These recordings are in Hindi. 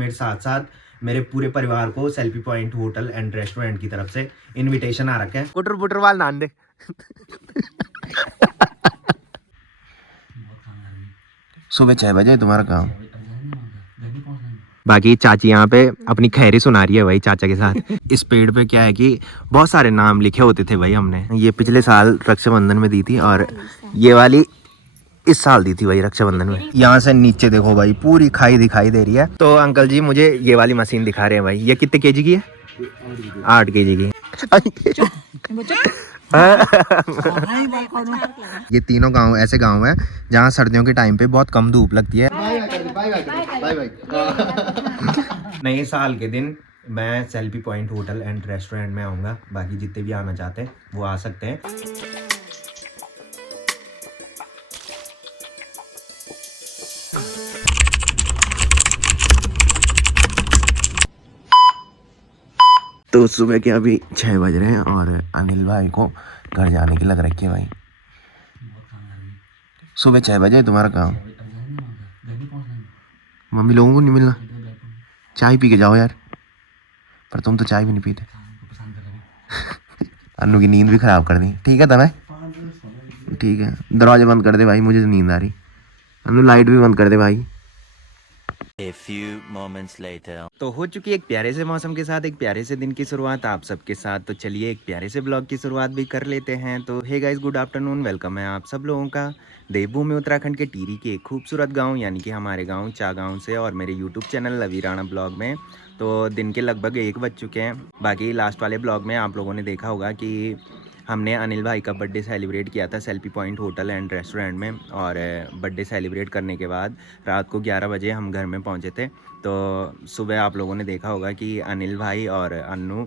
मेरे साथ साथ मेरे पूरे परिवार को selfie point hotel and restaurant की तरफ से इनविटेशन आ रखा है। कुटर पुटर वाल नान दे। सुबह 6 बजे तुम्हारा काम। बाकी चाची यहाँ पे अपनी खैरी सुना रही है भाई चाचा के साथ। इस पेड़ पे क्या है कि बहुत सारे नाम लिखे होते थे भाई हमने। ये पिछले साल रक्षाबंधन में दी थी और ये वाली इस साल दी थी भाई रक्षाबंधन में। यहाँ से नीचे देखो भाई पूरी खाई दिखाई दे रही है। तो अंकल जी मुझे ये वाली मशीन दिखा रहे हैं भाई। ये कितने केजी की है? 8 केजी की। ये तीनों गांव ऐसे गांव है जहाँ सर्दियों के टाइम पे बहुत कम धूप लगती है। नए साल के दिन मैं selfie point hotel and restaurant में आऊँगा। बाकी जितने भी आना चाहते हैं वो आ सकते हैं। तो सुबह के अभी 6 बज रहे हैं और अनिल भाई को घर जाने की लग रखी है भाई। सुबह 6 बजे तुम्हारा काम। मम्मी लोगों को नहीं मिलना। चाय पी के जाओ यार। पर तुम तो चाय भी नहीं पीते। अन्नू की नींद भी खराब कर दी। ठीक है तमें? ठीक है, दरवाजे बंद कर दे भाई, मुझे नींद आ रही। अन्नू लाइट भी बंद कर दे भाई। A few moments later. तो हो चुकी एक प्यारे से मौसम के साथ एक प्यारे से दिन की शुरुआत आप सबके साथ। तो चलिए एक प्यारे से ब्लॉग की शुरुआत भी कर लेते हैं। तो hey guys, good afternoon, welcome है आप सब लोगों का देवभूमि उत्तराखंड के टिहरी के एक खूबसूरत गांव यानी कि हमारे गांव चागांव से और मेरे यूट्यूब चैनल लवी राणा ब्लॉग में। तो दिन के लगभग 1 बज चुके हैं। बाकी लास्ट वाले ब्लॉग में आप लोगों ने देखा होगा कि हमने अनिल भाई का बर्थडे सेलिब्रेट किया था selfie point hotel and restaurant में। और बर्थडे सेलिब्रेट करने के बाद रात को 11 बजे हम घर में पहुंचे थे। तो सुबह आप लोगों ने देखा होगा कि अनिल भाई और अन्नू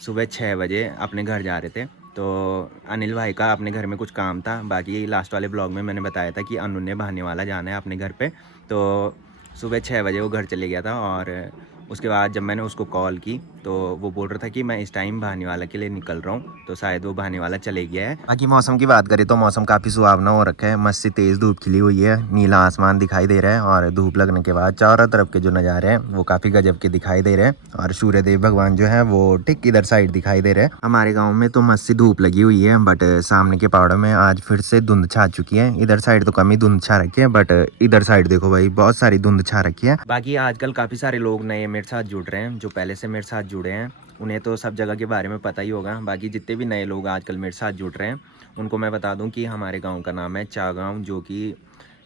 सुबह 6 बजे अपने घर जा रहे थे। तो अनिल भाई का अपने घर में कुछ काम था। बाकी लास्ट वाले ब्लॉग में मैंने बताया था कि अन्नू ने बहानेवाला जाना है अपने घर पे। तो सुबह 6 बजे वो घर चले गया था और उसके बाद जब मैंने उसको कॉल की तो वो बोल रहा था कि मैं इस टाइम बहानेवाला के लिए निकल रहा हूँ। तो शायद वो बहानेवाला चले गया है। बाकी मौसम की बात करें तो मौसम काफ़ी सुहावना हो रखा है। मस्त सी तेज़ धूप खिली हुई है, नीला आसमान दिखाई दे रहा है और धूप लगने के बाद चारों तरफ के जो नज़ारे हैं वो काफ़ी गजब के दिखाई दे रहे हैं। और सूर्यदेव भगवान जो है वो ठीक इधर साइड दिखाई दे रहे हैं। हमारे गाँव में तो मस्त सी धूप लगी हुई है, बट सामने के पहाड़ों में आज फिर से धुंध छा चुकी है। इधर साइड तो कम ही धुंध छा रखी है, बट इधर साइड देखो भाई बहुत सारी धुंध छा रखी है। बाकी आजकल काफ़ी सारे लोग नए मेरे साथ जुड़ रहे हैं। जो पहले से मेरे साथ जुड़े हैं उन्हें तो सब जगह के बारे में पता ही होगा। बाकी जितने भी नए लोग आजकल मेरे साथ जुड़ रहे हैं उनको मैं बता दूं कि हमारे गांव का नाम है चागांव, जो कि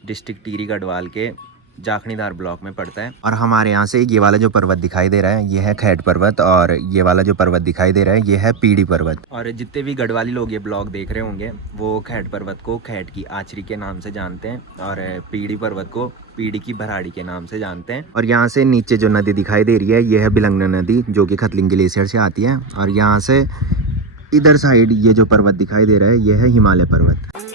डिस्ट्रिक्ट टिहरी गढ़वाल के जाखणीधार ब्लॉक में पड़ता है। और हमारे यहाँ से ये वाला जो पर्वत दिखाई दे रहा है ये है खैट पर्वत और ये वाला जो पर्वत दिखाई दे रहा है ये है पीढ़ी पर्वत। और जितने भी गढ़वाली लोग ये ब्लॉग देख रहे होंगे वो खैट पर्वत को खैट की आचरी के नाम से जानते हैं और पीढ़ी पर्वत को पीढ़ी की भराड़ी के नाम से जानते हैं। और यहाँ से नीचे जो नदी दिखाई दे रही है ये है बिलंगना नदी, जो कि खतलिंग ग्लेशियर से आती है। और यहाँ से इधर साइड ये जो पर्वत दिखाई दे रहा है ये है हिमालय पर्वत।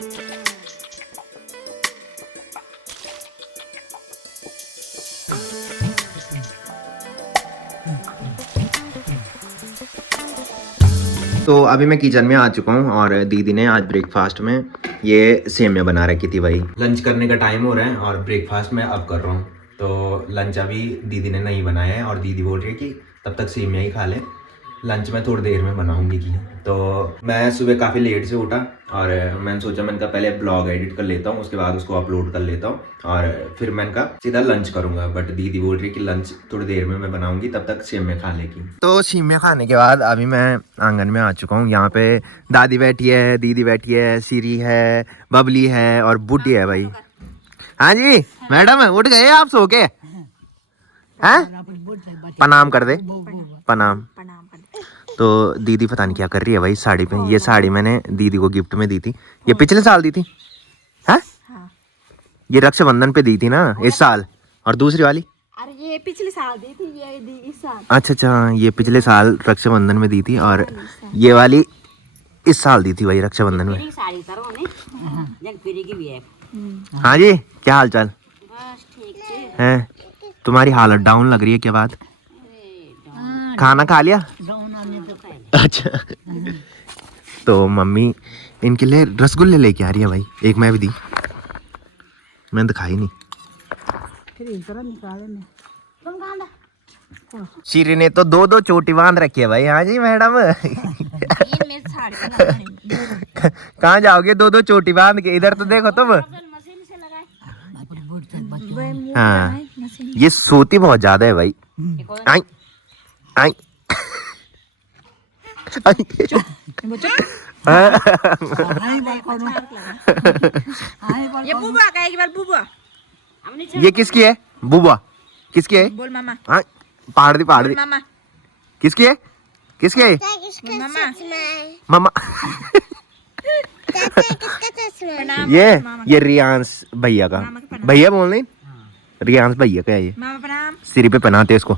तो अभी मैं किचन में आ चुका हूँ और दीदी ने आज ब्रेकफास्ट में ये सेमिया बना रखी थी भाई। लंच करने का टाइम हो रहा है और ब्रेकफास्ट मैं अब कर रहा हूँ। तो लंच अभी दीदी ने नहीं बनाया है और दीदी बोल रही है कि तब तक सेमिया ही खा ले, लंच में थोड़ी देर में बनाऊंगी की। तो मैं सुबह काफ़ी लेट से उठा और मैंने सोचा मैंने कहा पहले ब्लॉग एडिट कर लेता हूँ उसके बाद उसको अपलोड कर लेता हूँ और फिर मैंने कहा सीधा लंच करूँगा। बट दीदी बोल रही है कि लंच थोड़ी देर में मैं बनाऊंगी, तब तक सेमिया खा लेगी। तो सेमिया खाने के बाद अभी मैं आंगन में आ चुका हूँ। यहाँ पे दादी बैठी है, दीदी बैठी है, सीरी है, बबली है और बुड्ढी है भाई। हाँ जी मैडम, उठ गए आप सो के? हैं? प्रणाम कर दे, प्रणाम। तो दीदी पता नहीं क्या कर रही है भाई साड़ी पे। ये साड़ी मैंने दीदी को गिफ्ट में दी थी, ये पिछले साल दी थी। है ये रक्षाबंधन पे दी थी ना इस साल, और दूसरी वाली अरे ये पिछले साल दी थी, ये दी इस साल। अच्छा, ये पिछले साल रक्षाबंधन में दी थी और ये वाली इस साल दी थी भाई रक्षाबंधन में। हाँ जी, क्या हाल चाल है? तुम्हारी हालत डाउन लग रही है, क्या बात? खाना खा लिया? अच्छा। तो मम्मी इनके लिए रसगुल्ले लेके आ रही है भाई। एक मैं भी दी, मैंने तो खाई नहीं। शीरी ने तो 2-2 चोटी बांध रखी है भाई। हाँ जी मैडम। मेरे साड़ी पे लगानी। कहाँ जाओगे 2-2 चोटी बांध के? इधर तो देखो तुम। मशीन से लगाए। हाँ ये सोती बहुत ज्यादा है भाई। आई आई ये बुबा का एक बार बुबा। ये किसकी है? बुबा किसकी है? बोल मामा। हाँ पहाड़ दी मामा। किसकी है? किसकी है? मामा। मामा। ये रियांश भैया का। भैया बोल नहीं, रियांश भैया का है ये। मामा प्रणाम। सिर पे पहनाते इसको।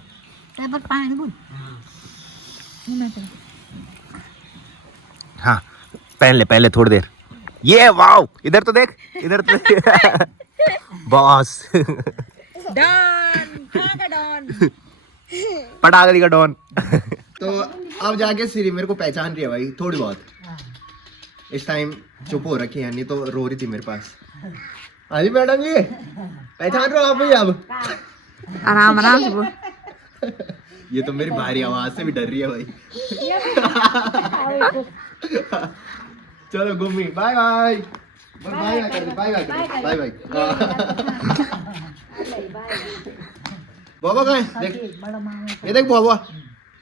हाँ पहले थोड़ी देर। ये वाओ इधर तो देख, इधर तो देख। बॉस डॉन कहाँ का डॉन? पटाखा का डॉन। तो अब जाके सिरी मेरे को पहचान रही है भाई थोड़ी बहुत। इस टाइम चुप हो रखी है, नहीं तो रो रही थी मेरे पास। हाँ जी मैडम जी, पहचान रहे हो आप भी अब? आराम आराम से बोल। ये तो मेरी भारी आवाज से भी डर रही है भाई। चलो गुम्मी bye bye. Bye bye bye bye. बाबा कहाँ है? देख ये देख बाबा,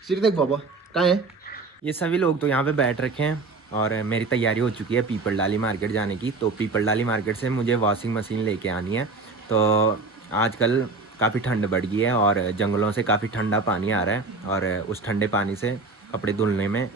सिर देख बाबा कहाँ है? ये सभी लोग तो यहाँ पे बैठ रखे हैं और मेरी तैयारी हो चुकी है पीपल डाली मार्केट जाने की। तो पीपल डाली मार्केट से मुझे वॉशिंग मशीन लेके आनी है। तो आजकल काफ़ी ठंड बढ़ गई है और जंगलों से काफ़ी ठंडा पानी आ रहा है और उस ठंडे पानी से कपड़े धुलने में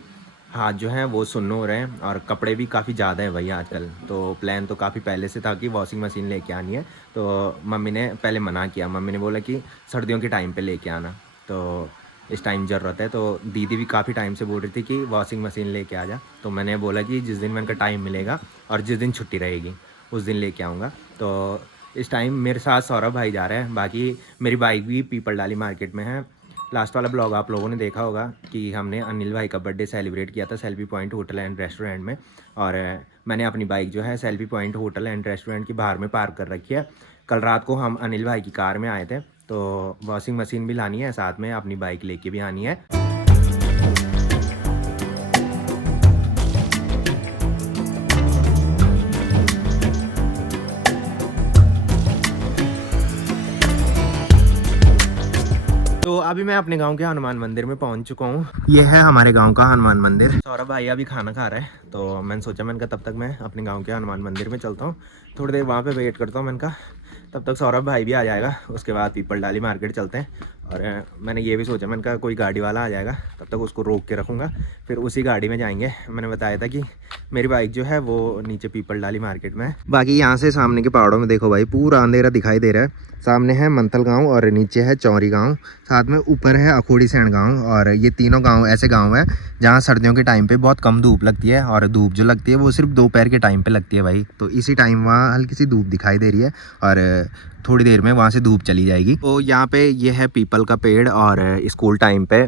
हाथ जो हैं वो सुन्न हो रहे हैं और कपड़े भी काफ़ी ज़्यादा हैं भाई आजकल। तो प्लान तो काफ़ी पहले से था कि वॉशिंग मशीन लेके आनी है। तो मम्मी ने पहले मना किया, मम्मी ने बोला कि सर्दियों के टाइम पे लेके आना, तो इस टाइम ज़रूरत है। तो दीदी भी काफ़ी टाइम से बोल रही थी कि वॉशिंग मशीन लेके आ जा। तो मैंने बोला कि जिस दिन मेरे को टाइम मिलेगा और जिस दिन छुट्टी रहेगी उस दिन लेके आऊँगा। तो इस टाइम मेरे साथ सौरभ भाई जा रहे हैं, बाकी मेरी बाइक भी पीपल डाली मार्केट में है। लास्ट वाला ब्लॉग आप लोगों ने देखा होगा कि हमने अनिल भाई का बर्थडे सेलिब्रेट किया था selfie point hotel and restaurant में, और मैंने अपनी बाइक जो है selfie point hotel and restaurant के बाहर में पार्क कर रखी है। कल रात को हम अनिल भाई की कार में आए थे, तो वॉशिंग मशीन भी लानी है, साथ में अपनी बाइक लेके भी आनी है। तो अभी मैं अपने गांव के हनुमान मंदिर में पहुंच चुका हूं। ये है हमारे गांव का हनुमान मंदिर। सौरभ भाई अभी खाना खा रहा है, तो मैंने सोचा मैंने कहा तब तक मैं अपने गांव के हनुमान मंदिर में चलता हूं, थोड़ी देर वहां पे वेट करता हूं। मैंने कहा तब तक सौरभ भाई भी आ जाएगा, उसके बाद पीपल डाली मार्केट चलते हैं। और मैंने ये भी सोचा, मैंने कहा कोई गाड़ी वाला आ जाएगा तब तक उसको रोक के रखूँगा, फिर उसी गाड़ी में जाएंगे। मैंने बताया था कि मेरी बाइक जो है वो नीचे पीपल डाली मार्केट में है। बाकी यहाँ से सामने के पहाड़ों में देखो भाई पूरा अंधेरा दिखाई दे रहा है। सामने है मंथल गांव और नीचे है चौरी गांव, साथ में ऊपर है अखोड़ी सैंड गांव। और ये तीनों गांव ऐसे गांव हैं जहां सर्दियों के टाइम पे बहुत कम धूप लगती है, और धूप जो लगती है वो सिर्फ दोपहर के टाइम पे लगती है भाई। तो इसी टाइम वहाँ हल्की सी धूप दिखाई दे रही है और थोड़ी देर में वहाँ से धूप चली जाएगी। तो यहाँ पे ये है पीपल का पेड़, और स्कूल टाइम पे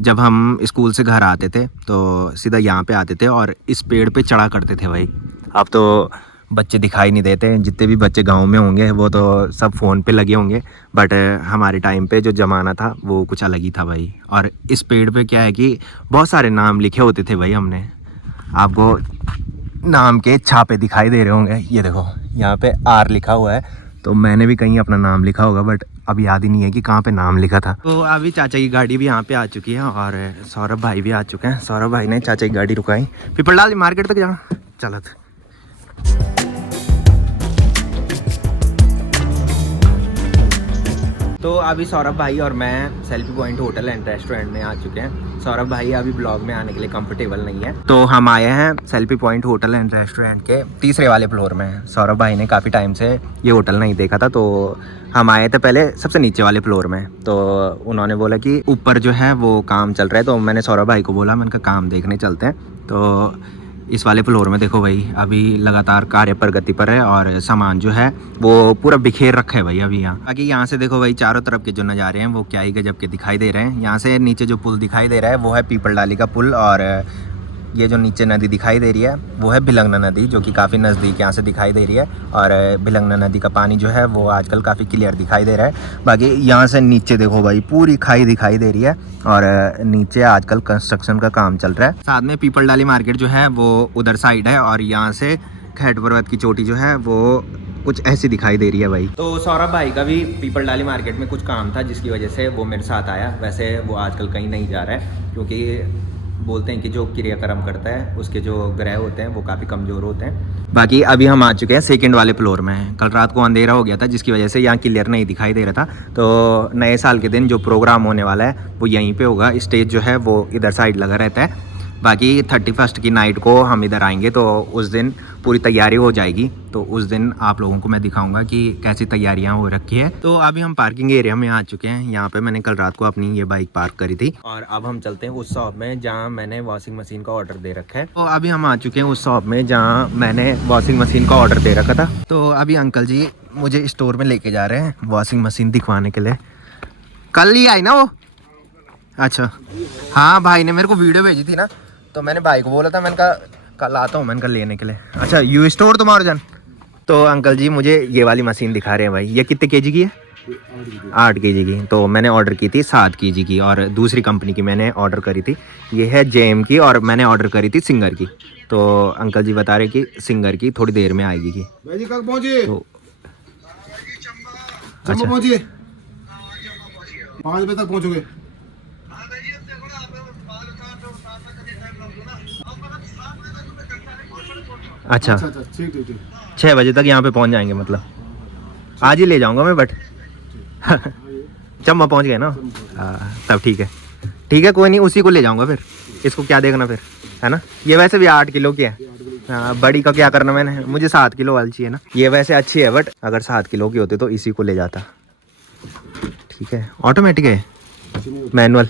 जब हम स्कूल से घर आते थे तो सीधा यहाँ पे आते थे और इस पेड़ पे चढ़ा करते थे भाई। अब तो बच्चे दिखाई नहीं देते, जितने भी बच्चे गांव में होंगे वो तो सब फ़ोन पे लगे होंगे, बट हमारे टाइम पे जो ज़माना था वो कुछ अलग ही था भाई। और इस पेड़ पे क्या है कि बहुत सारे नाम लिखे होते थे भाई। हमने आपको नाम के छापे दिखाई दे रहे होंगे, ये देखो यहाँ पे आर लिखा हुआ है, तो मैंने भी कहीं अपना नाम लिखा होगा, बट अब याद ही नहीं है कि कहाँ पे नाम लिखा था। तो अभी चाचा की गाड़ी भी यहाँ पे आ चुकी है और सौरभ भाई भी आ चुके हैं। सौरभ भाई ने चाचा की गाड़ी रुकाई, पीपल डाली मार्केट तक जाना चलत। तो अभी सौरभ भाई और मैं selfie point hotel and restaurant में आ चुके हैं। सौरभ भाई अभी ब्लॉग में आने के लिए कंफर्टेबल नहीं है, तो हम आए हैं selfie point hotel and restaurant के तीसरे वाले फ्लोर में। सौरभ भाई ने काफ़ी टाइम से ये होटल नहीं देखा था, तो हम आए थे पहले सबसे नीचे वाले फ्लोर में। तो उन्होंने बोला कि ऊपर जो है वो काम चल रहा है, तो मैंने सौरभ भाई को बोला, मैंने कहा काम देखने चलते हैं। तो इस वाले फ्लोर में देखो भाई अभी लगातार कार्य प्रगति पर है और सामान जो है वो पूरा बिखेर रखा है भाई अभी यहाँ। बाकी यहाँ से देखो भाई चारों तरफ के जो नज़ारे हैं वो क्या ही गजब के दिखाई दे रहे हैं। यहाँ से नीचे जो पुल दिखाई दे रहा है वो है पीपल डाली का पुल, और ये जो नीचे नदी दिखाई दे रही है वो है भिलंगना नदी, जो कि काफ़ी नज़दीक यहाँ से दिखाई दे रही है। और भिलंगना नदी का पानी जो है वो आजकल काफ़ी क्लियर दिखाई दे रहा है। बाकी यहाँ से नीचे देखो भाई पूरी खाई दिखाई दे रही है और नीचे आजकल कंस्ट्रक्शन का काम चल रहा है। साथ में पीपल डाली मार्केट जो है वो उधर साइड है और यहाँ से खैट पर्वत की चोटी जो है वो कुछ ऐसी दिखाई दे रही है भाई। तो सौरभ भाई का भी पीपल डाली मार्केट में कुछ काम था जिसकी वजह से वो मेरे साथ आया। वैसे वो आजकल कहीं नहीं जा रहा है क्योंकि बोलते हैं कि जो क्रियाक्रम करता है उसके जो ग्रह होते हैं वो काफ़ी कमज़ोर होते हैं। बाकी अभी हम आ चुके हैं सेकंड वाले फ्लोर में। कल रात को अंधेरा हो गया था जिसकी वजह से यहाँ क्लियर नहीं दिखाई दे रहा था। तो नए साल के दिन जो प्रोग्राम होने वाला है वो यहीं पे होगा। स्टेज जो है वो इधर साइड लगा रहता है। बाकी 31 की नाइट को हम इधर आएंगे तो उस दिन पूरी तैयारी हो जाएगी। तो उस दिन आप लोगों को मैं दिखाऊंगा कि कैसी तैयारियां हो रखी है। तो अभी हम पार्किंग एरिया में आ चुके हैं। यहाँ पे मैंने कल रात को अपनी ये बाइक पार्क करी थी और अब हम चलते हैं उस शॉप में जहाँ मैंने वॉशिंग मशीन का ऑर्डर दे रखा है। तो अभी हम आ चुके हैं उस शॉप में जहाँ मैंने वॉशिंग मशीन का ऑर्डर दे रखा था। तो अभी अंकल जी मुझे स्टोर में लेके जा रहे हैं वॉशिंग मशीन दिखवाने के लिए। कल ही आई ना वो? अच्छा हाँ, भाई ने मेरे को वीडियो भेजी थी ना तो मैंने भाई को बोला था, मैंने कहा कल आता हूँ मैंने कल लेने के लिए। अच्छा यू स्टोर तुम्हारा जान। तो अंकल जी मुझे ये वाली मशीन दिखा रहे हैं भाई। ये कितने केजी की है? 8 केजी की। तो मैंने ऑर्डर की थी 7 केजी की और दूसरी कंपनी की मैंने ऑर्डर करी थी। ये है JM की और मैंने ऑर्डर करी थी सिंगर की। तो अंकल जी बता रहे कि सिंगर की थोड़ी देर में आएगी की। तो अच्छा 5 बजे तक पहुँचोगे? अच्छा ठीक 6 बजे तक यहाँ पे पहुँच जाएंगे। मतलब आज ही ले जाऊँगा मैं बट चम्बा पहुँच गए ना। तब ठीक है कोई नहीं, उसी को ले जाऊँगा फिर। इसको क्या देखना फिर, है ना। ये वैसे भी 8 किलो की है। हाँ, बड़ी का क्या करना मैंने, मुझे 7 किलो वाली चाहिए ना। ये वैसे अच्छी है बट अगर 7 किलो की होती तो इसी को ले जाता। ठीक है, ऑटोमेटिक है मैनुअल?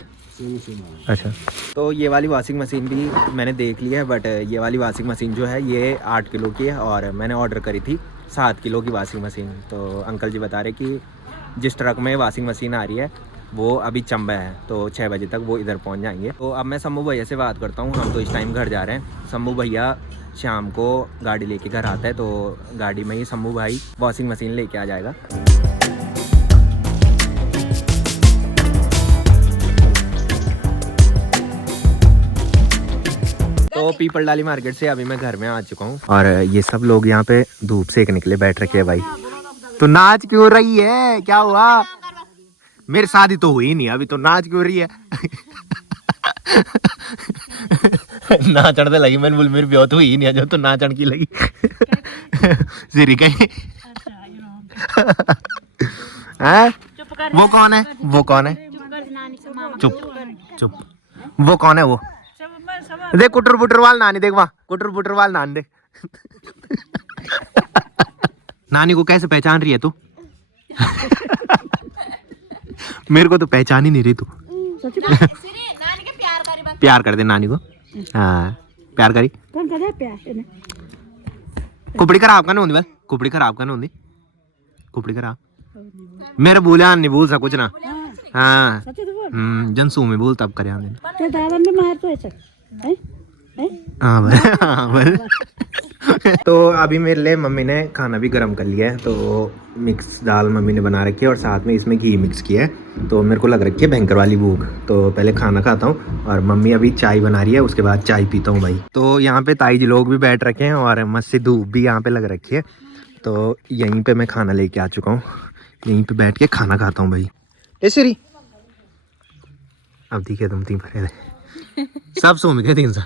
अच्छा तो ये वाली वॉशिंग मशीन भी मैंने देख ली है बट ये वाली वॉशिंग मशीन जो है ये 8 किलो की है और मैंने ऑर्डर करी थी 7 किलो की वॉशिंग मशीन। तो अंकल जी बता रहे कि जिस ट्रक में वॉशिंग मशीन आ रही है वो अभी चंबा है तो 6 बजे तक वो इधर पहुंच जाएंगे। तो अब मैं शंभू भैया से बात करता हूँ। हम तो इस टाइम घर जा रहे हैं। शंभू भैया शाम को गाड़ी लेके घर आता है तो गाड़ी में ही शंभू भाई वॉशिंग मशीन लेके आ जाएगा। तो पीपल डाली मार्केट से अभी मैं घर में आ चुका हूँ और ये सब लोग यहाँ पे धूप सेकने के लिए बैठ रखे हैं भाई। तो नाच क्यों रही है, क्या हुआ? मेरी शादी तो हुई नहीं अभी, तो नाच क्यों रही है? नाचण तो लगी, मैंने बोल मेरी ब्याह तो हुई नहीं है तो नाचण की लगी। सिरी कहीं वो कौन है? वो कौन है? चुप चुप। वो कौन है? वो देख कुटर बुटर वाल नानी, देख वहाँ कुटर बुटर वाल नानी देख। नानी को कैसे पहचान रही है तू? मेरे को तो पहचान ही नहीं रही तू। प्यार कर दे नानी को। हाँ प्यार करी। कुपड़ी खराब करनी होंगी, बस कुपड़ी खराब करनी होंगी। कुपड़ी खराब मेरे भूलिया नहीं भूल सा कुछ ना। हाँ जनसू में भूल तब करे तो अभी मेरे लिए मम्मी ने खाना भी गर्म कर लिया है। तो मिक्स दाल मम्मी ने बना रखी है और साथ में इसमें घी मिक्स किया है। तो मेरे को लग रखी है भयंकर वाली भूख। तो पहले खाना खाता हूँ और मम्मी अभी चाय बना रही है, उसके बाद चाय पीता हूँ भाई। तो यहाँ पे ताई जी लोग भी बैठ रखे हैं और मस्त से धूप भी यहाँ पे लग रखी है। तो यहीं पे मैं खाना लेके आ चुका हूँ, यहीं पे बैठ के खाना खाता हूँ भाई। ए सीरी अब दिखे तुम तीन भरे सब सो में 300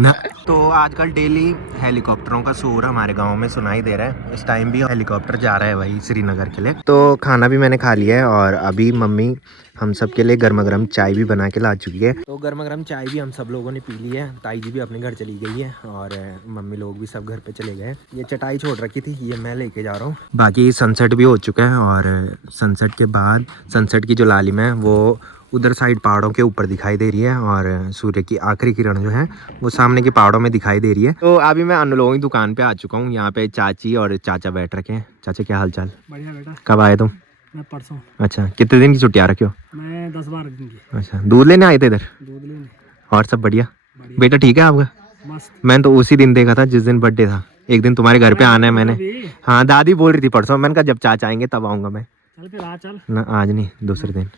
ना। तो आजकल डेली हेलीकॉप्टरों का शोर हमारे गांव में सुनाई दे रहा है। इस टाइम भी हेलीकॉप्टर जा रहा है भाई श्रीनगर के लिए। तो खाना भी मैंने खा लिया है और अभी मम्मी हम सब के लिए गर्मा गर्म चाय भी बना के ला चुकी है। तो गर्मा गर्म चाय भी हम सब लोगों ने पी ली है। ताई जी भी अपने घर चली गई है और मम्मी लोग भी सब घर पे चले गए। ये चटाई छोड़ रखी थी, ये मैं लेके जा रहा हूँ। बाकी सनसेट भी हो चुका है और सनसेट के बाद सनसेट की जो लालिमा है वो उधर साइड पहाड़ों के ऊपर दिखाई दे रही है और सूर्य की आखिरी किरण जो है वो सामने के पहाड़ों में दिखाई दे रही है। तो अभी मैं अनुलोम की दुकान पे आ चुका हूँ। यहाँ पे चाची और चाचा बैठ रखे हैं। चाचा क्या हाल चाल? बढ़िया बेटा। कब आए तुम? मैं परसों। अच्छा कितने दिन की छुट्टी आ रखी हो? मैं 10-12 दिन की। अच्छा दूध लेने आए थे इधर? दूध लेने। और सब बढ़िया? बेटा ठीक है आपका? मस्त। मैंने तो उसी दिन देखा था जिस दिन बर्थडे था। एक दिन तुम्हारे घर पे आना है मैंने। हाँ दादी बोल रही थी परसों, मैंने कहा जब चाचा आएंगे तब आऊंगा मैं। चल फिर आ चल। ना आज नहीं, दूसरे दिन।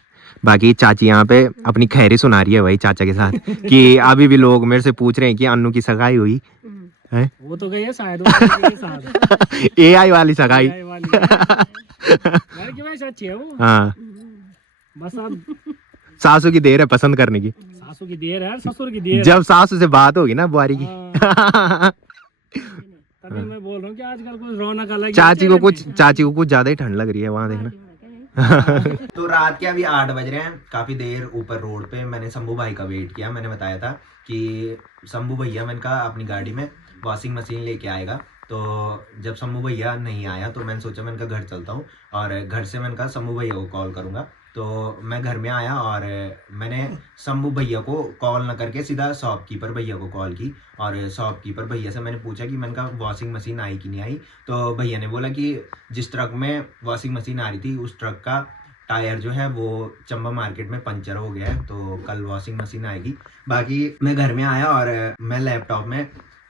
बाकी चाची यहाँ पे अपनी खैरी सुना रही है भाई चाचा के साथ कि अभी भी लोग मेरे से पूछ रहे हैं कि अन्नू की सगाई हुई है। वो तो गई है शायद, वो तो गई है शायद। AI वाली सगाई। AI वाली है। लड़की वैसे अच्छी है वो। हाँ बस अब सासू की देर है पसंद करने की। सासू की देर है, ससुर की देर है। जब सासू से बात होगी ना बुआरी की। तभी मैं बोल रहा हूँ कि आजकल कुछ रौनक अलग है चाची को चेहरे कुछ ज्यादा ही ठंड लग रही है वहां देखना। तो रात के अभी 8 बज रहे हैं, काफी देर ऊपर रोड पे मैंने शंभू भाई का वेट किया। मैंने बताया था कि शंभू भैया, मैंने कहा अपनी गाड़ी में वॉशिंग मशीन लेके आएगा। तो जब शंभू भैया नहीं आया तो मैंने सोचा, मैंने कहा घर चलता हूँ, और घर से मैंने कहा शंभू भैया को कॉल करूँगा। तो मैं घर में आया और मैंने शंभू भैया को कॉल ना करके सीधा शॉपकीपर भैया को कॉल की। और शॉपकीपर भैया से मैंने पूछा कि मैंने कहा वॉशिंग मशीन आई कि नहीं आई। तो भैया ने बोला कि जिस ट्रक में वॉशिंग मशीन आ रही थी उस ट्रक का टायर जो है वो चंबा मार्केट में पंचर हो गया है, तो कल वॉशिंग मशीन आएगी। बाकी मैं घर में आया और मैं लैपटॉप में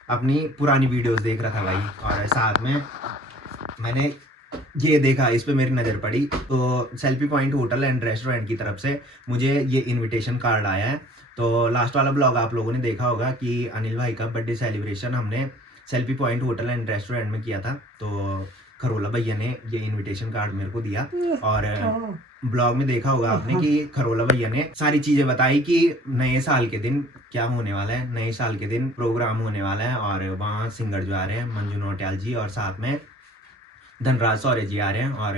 अपनी पुरानी वीडियोस देख रहा था भाई, और साथ में मैंने ये देखा, इस पे मेरी नज़र पड़ी। तो selfie point hotel and restaurant की तरफ से मुझे ये इनविटेशन कार्ड आया है। तो लास्ट वाला ब्लॉग आप लोगों ने देखा होगा कि अनिल भाई का बर्थडे सेलिब्रेशन हमने selfie point hotel and restaurant में किया था। तो खरोला भैया ने ये इनविटेशन कार्ड मेरे को दिया। और ब्लॉग में देखा होगा आपने कि खरोला भैया ने सारी चीज़ें बताई कि नए साल के दिन क्या होने वाला है। नए साल के दिन प्रोग्राम होने वाला है, और वहाँ सिंगर जो आ रहे हैं मंजू नौटियाल जी, और साथ में धनराज सौर्य जी आ रहे हैं। और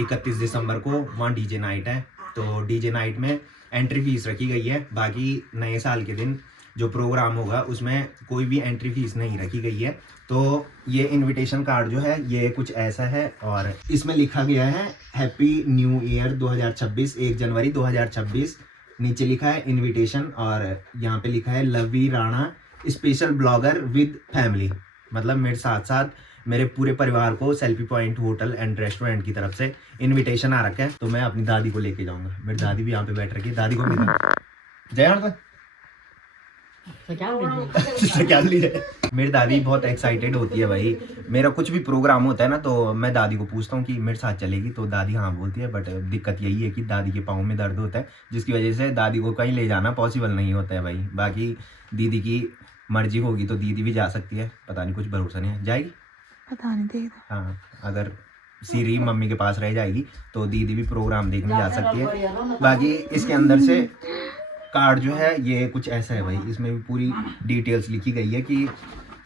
31 दिसंबर को वहाँ डीजे नाइट है। तो डीजे नाइट में एंट्री फीस रखी गई है। बाकी नए साल के दिन जो प्रोग्राम होगा उसमें कोई भी एंट्री फीस नहीं रखी गई है। तो ये इनविटेशन कार्ड जो है ये कुछ ऐसा है, और इसमें लिखा गया है हैप्पी न्यू ईयर 2026, 1 जनवरी 2026। नीचे लिखा है इनविटेशन, और यहाँ पे लिखा है Lavi Rana special blogger with family. मतलब मेरे साथ साथ मेरे पूरे परिवार को selfie point hotel and restaurant की तरफ से इनविटेशन आ रखा है। तो मैं अपनी दादी को लेके जाऊंगा। मेरी दादी भी यहाँ पे बैठ रखी है, दादी को भी जय क्या लीजिए। मेरी दादी बहुत एक्साइटेड होती है भाई। मेरा कुछ भी प्रोग्राम होता है ना तो मैं दादी को पूछता हूँ कि मेरे साथ चलेगी, तो दादी हाँ बोलती है। बट दिक्कत यही है कि दादी के पाँव में दर्द होता है, जिसकी वजह से दादी को कहीं ले जाना पॉसिबल नहीं होता है भाई। बाकी दीदी की मर्जी होगी तो दीदी भी जा सकती है, पता नहीं, कुछ भरोसा नहीं है। जाएगी पता नहीं, देखता। हाँ, अगर सीरी मम्मी के पास रह जाएगी तो दीदी भी प्रोग्राम देखने जा सकती है। बाकी इसके अंदर से कार्ड जो है ये कुछ ऐसा है भाई, इसमें भी पूरी डिटेल्स लिखी गई है कि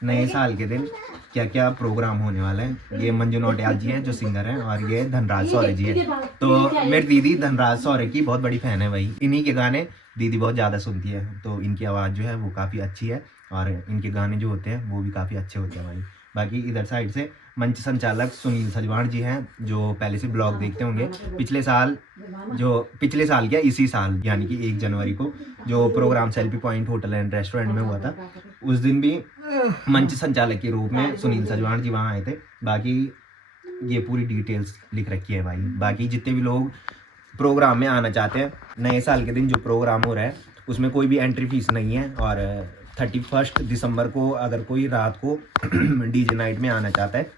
नए साल के दिन क्या क्या प्रोग्राम होने वाला है। ये मंजू नौटियाल जी हैं जो सिंगर हैं, और ये धनराज सौर्य जी हैं। तो मेरी दीदी धनराज सौर्य की बहुत बड़ी फ़ैन है भाई। इन्हीं के गाने दीदी बहुत ज़्यादा सुनती है, तो इनकी आवाज़ जो है वो काफ़ी अच्छी है, और इनके गाने जो होते हैं वो भी काफ़ी अच्छे होते हैं भाई। बाकी इधर साइड से मंच संचालक सुनील सजवाण जी हैं, जो पहले से ब्लॉग देखते होंगे। पिछले साल क्या इसी साल यानी कि 1 जनवरी को जो programme selfie point hotel and restaurant में हुआ था, उस दिन भी मंच संचालक के रूप में सुनील सजवाण जी वहाँ आए थे। बाकी ये पूरी डिटेल्स लिख रखी है भाई। बाकी जितने भी लोग प्रोग्राम में आना चाहते हैं, नए साल के दिन जो प्रोग्राम हो रहा है उसमें कोई भी एंट्री फीस नहीं है। और 31 दिसंबर को अगर कोई रात को डीजे नाइट में आना चाहता है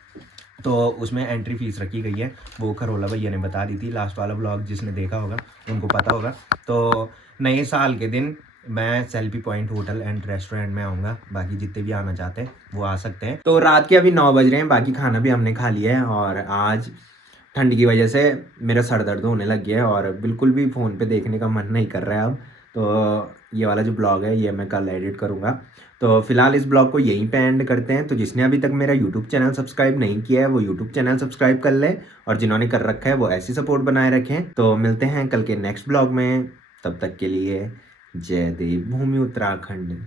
तो उसमें एंट्री फीस रखी गई है। वो खरोला भैया ने बता दी थी, लास्ट वाला ब्लॉग जिसने देखा होगा उनको पता होगा। तो नए साल के दिन मैं selfie point hotel and restaurant में आऊँगा। बाकी जितने भी आना चाहते हैं वो आ सकते हैं। तो रात के अभी 9 बज रहे हैं, बाकी खाना भी हमने खा लिया है। और आज ठंड की वजह से मेरा सर दर्द होने लग गया है, और बिल्कुल भी फ़ोन पे देखने का मन नहीं कर रहा है अब। तो ये वाला जो ब्लॉग है ये मैं कल एडिट करूँगा। तो फिलहाल इस ब्लॉग को यहीं पे एंड करते हैं। तो जिसने अभी तक मेरा यूट्यूब चैनल सब्सक्राइब नहीं किया है वो यूट्यूब चैनल सब्सक्राइब कर ले, और जिन्होंने कर रखा है वो ऐसी सपोर्ट बनाए रखें। तो मिलते हैं कल के नेक्स्ट ब्लॉग में, तब तक के लिए जय देव भूमि उत्तराखंड।